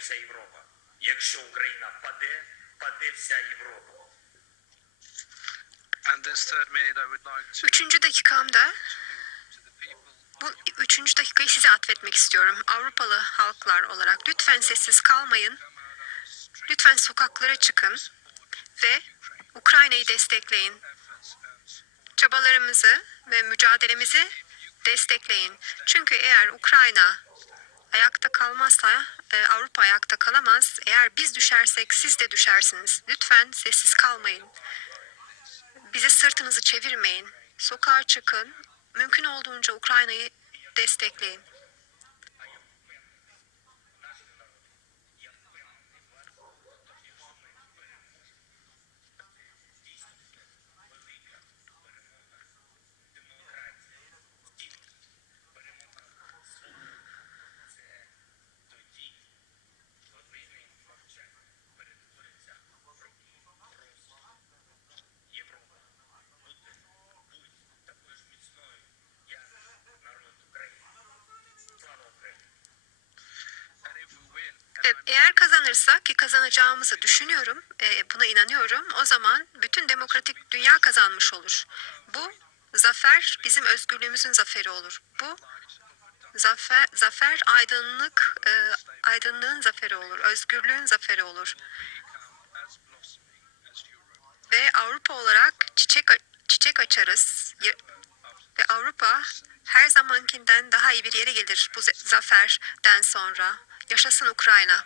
вся Європа. Якщо Україна паде, паде вся Європа. And this third minute I would like to Üçüncü dakikamda to the people bu üçüncü dakikayı size atfetmek istiyorum. Avrupalı halklar olarak lütfen sessiz kalmayın. Lütfen sokaklara çıkın ve Ukrayna'yı destekleyin. efforts and Çabalarımızı ve mücadelemizi destekleyin. Çünkü eğer Ukrayna ayakta kalmazsa e, Avrupa ayakta kalamaz. Eğer biz düşersek siz de düşersiniz. Lütfen sessiz kalmayın. Bize sırtınızı çevirmeyin. Sokağa çıkın. Mümkün olduğunca Ukrayna'yı destekleyin. Eğer kazanırsak ki kazanacağımızı düşünüyorum, e, buna inanıyorum. O zaman bütün demokratik dünya kazanmış olur. Bu zafer bizim özgürlüğümüzün zaferi olur. Bu zafer zafer aydınlık e, aydınlığın zaferi olur, özgürlüğün zaferi olur. Ve Avrupa olarak çiçek çiçek açarız. Ve Avrupa her zamankinden daha iyi bir yere gelir bu zaferden sonra. Yaşasın Ukrayna.